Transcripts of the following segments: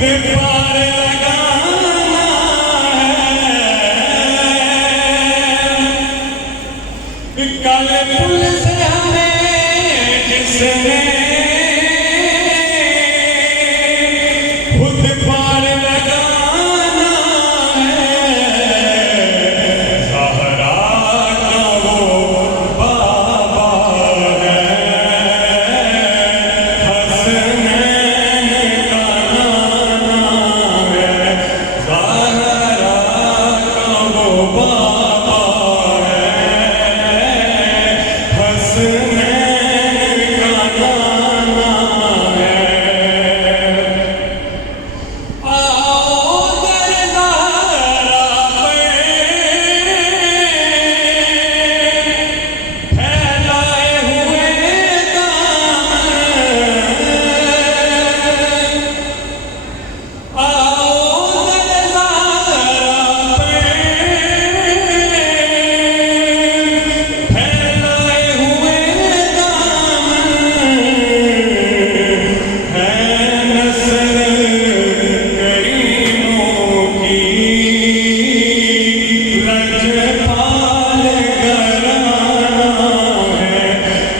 पार लगाना है काले पुल से हमें जिसने खुद पार लगाना है ज़हरा का वो बाबा है हसनैन का नाम है ज़हरा का वो बाबा है हसनैन का नाम है आओ दरबारा पे फैलाए हुए दामन आओ दरबारा पे फैलाए हुए दामन है नस्ल करीमों की रजपाल घराना है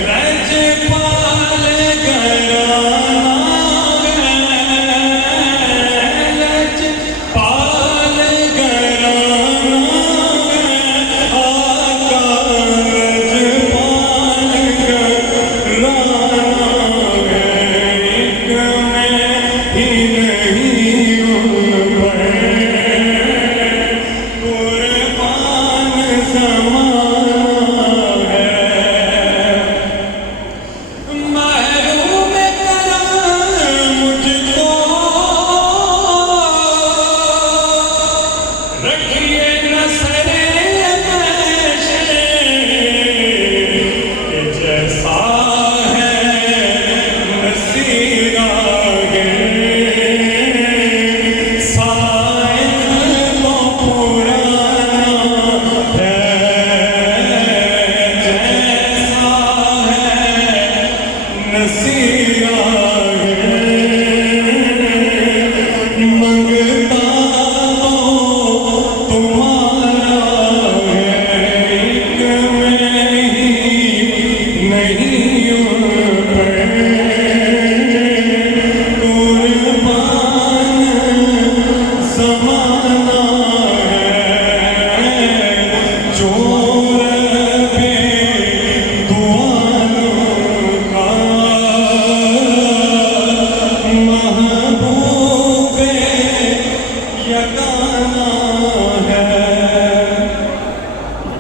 रजपाल घराना है रजपाल घराना है आका रजपाल घराना है एक मैं ही नहीं उन पर कुर्बान ज़माना है महरूम करा मुझको रखिए नसरे पेशे के जैसा है नसीरा गे साइल तो पुराना है जैसा है नसीरा गे मंगता तो तुम्हारा है एक मैं ही नहीं हूँ